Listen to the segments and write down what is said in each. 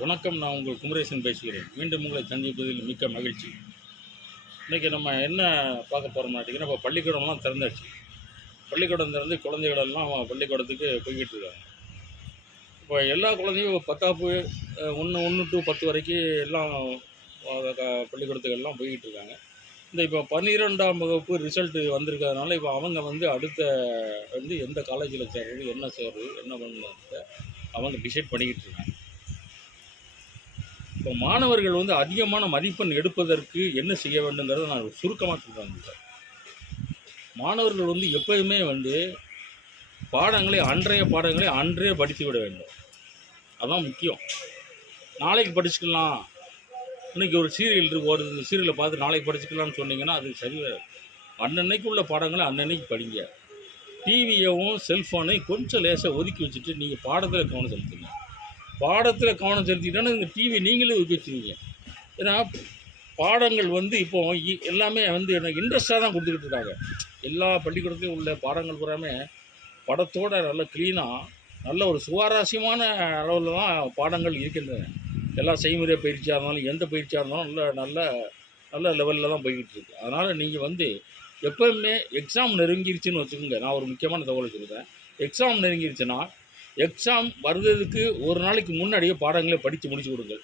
வணக்கம். நான் உங்கள் குமரேசன் பேசுகிறேன். மீண்டும் உங்களை சந்திப்பதில் மிக்க மகிழ்ச்சி. இன்றைக்கி நம்ம என்ன பார்க்க போகிறோம் மாட்டிங்கன்னா, இப்போ பள்ளிக்கூடம்லாம் திறந்தாச்சு. பள்ளிக்கூடம் திறந்து குழந்தைகளெல்லாம் பள்ளிக்கூடத்துக்கு போய்கிட்டு இருக்காங்க. இப்போ எல்லா குழந்தையும் பத்தாப்பு 1 to 10 வரைக்கும் எல்லாம் பள்ளிக்கூடத்துக்கெல்லாம் போய்கிட்டு இருக்காங்க. இப்போ 12ஆம் வகுப்பு ரிசல்ட்டு வந்திருக்கிறதுனால இப்போ அவங்க அடுத்த எந்த காலேஜில் சேர்றது, என்ன சேர்றது, என்ன பண்ணுறத அவங்க டிசைட் பண்ணிக்கிட்டு இருக்காங்க. இப்போ மாணவர்கள் அதிகமான மதிப்பெண் எடுப்பதற்கு என்ன செய்ய வேண்டுங்கிறத நான் சுருக்கமாக சொல்கிறேன் சார். மாணவர்கள் எப்போயுமே அன்றைய பாடங்களை அன்றே படித்து விட வேண்டும். அதுதான் முக்கியம். நாளைக்கு படிச்சுக்கலாம், இன்றைக்கி ஒரு சீரியல் இருக்கு, ஒரு சீரியலை பார்த்து நாளைக்கு படிச்சுக்கலாம்னு சொன்னீங்கன்னா அது சரி. அன்னன்னைக்கு உள்ள பாடங்களை அன்னன்னைக்கு படிங்க. டிவியவும் செல்ஃபோனையும் கொஞ்சம் லேசாக ஒதுக்கி வச்சுட்டு நீங்கள் பாடத்தில் கவனம் செலுத்துங்க. பாடத்தில் கவனம் செலுத்திட்டோன்னா இந்த டிவி நீங்களே ஒதுக்கி வச்சுருவீங்க. ஏன்னா பாடங்கள் இப்போ எல்லாமே எனக்கு இன்ட்ரெஸ்ட்டாக தான் கொடுத்துக்கிட்டு இருக்காங்க. எல்லா பள்ளிக்கூடத்துலையும் உள்ள பாடங்கள் பூராமே படத்தோடு நல்ல க்ளீனாக நல்ல ஒரு சுவாரஸ்யமான அளவில் தான் பாடங்கள் இருக்கின்றன. எல்லா செய்முறை பயிற்சியாக இருந்தாலும் எந்த பயிற்சியாக இருந்தாலும் நல்ல நல்ல லெவலில் தான் போய்கிட்டு இருக்கு. அதனால் நீங்கள் எப்போவுமே எக்ஸாம் நெருங்கிருச்சுன்னு வச்சுக்கோங்க. நான் ஒரு முக்கியமான தகவல் சொல்கிறேன். எக்ஸாம் நெருங்கிருச்சுன்னா எக்ஸாம் வருவதற்கு ஒரு நாளைக்கு முன்னாடியே பாடங்களை படித்து முடிச்சு கொடுங்கள்.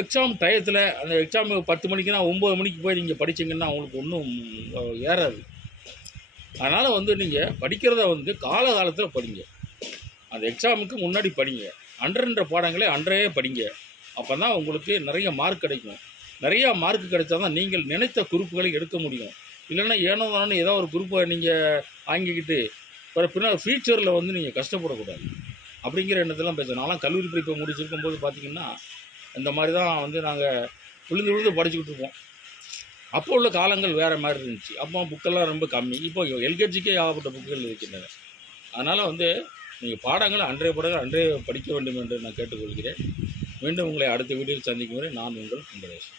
எக்ஸாம் டயத்தில் அந்த எக்ஸாம் 10 மணிக்குன்னா 9 மணிக்கு போய் நீங்கள் படிச்சிங்கன்னா அவங்களுக்கு ஒன்றும் ஏறாது. அதனால் நீங்கள் படிக்கிறத காலகாலத்தில் படிங்க. அந்த எக்ஸாமுக்கு முன்னாடி படிங்க. அன்றன்ற பாடங்களை அன்றையே படிங்க. அப்போ தான் உங்களுக்கு நிறைய மார்க் கிடைக்கும். நிறையா மார்க் கிடைச்சா தான் நீங்கள் நினைத்த குரூப்புகளை எடுக்க முடியும். இல்லைன்னா ஏனோ தானே ஏதோ ஒரு குரூப்பை நீங்கள் வாங்கிக்கிட்டு பின்னால் ஃப்யூச்சரில் நீங்கள் கஷ்டப்படக்கூடாது அப்படிங்கிற எண்ணத்தெல்லாம் பேசுகிறேன். நான்லாம் கல்லூரி படிப்பை முடிச்சிருக்கும் போது பார்த்திங்கன்னா இந்த மாதிரி தான் நாங்கள் விழுந்து படிச்சுக்கிட்டு இருப்போம். அப்போ உள்ள காலங்கள் வேறு மாதிரி இருந்துச்சு. அப்போ புக்கெல்லாம் ரொம்ப கம்மி. இப்போ எல்கேஜிக்கே ஆகப்பட்ட புக்குகள் இருக்கின்றன. அதனால் நீங்கள் பாடங்களை அன்றைய பாடங்கள் அன்றைய படிக்க வேண்டும் என்று நான் கேட்டுக்கொள்கிறேன். மீண்டும் உங்களை அடுத்த வீடியோவில் சந்திக்கும் வரை நான் உங்கள் குமரேசன்.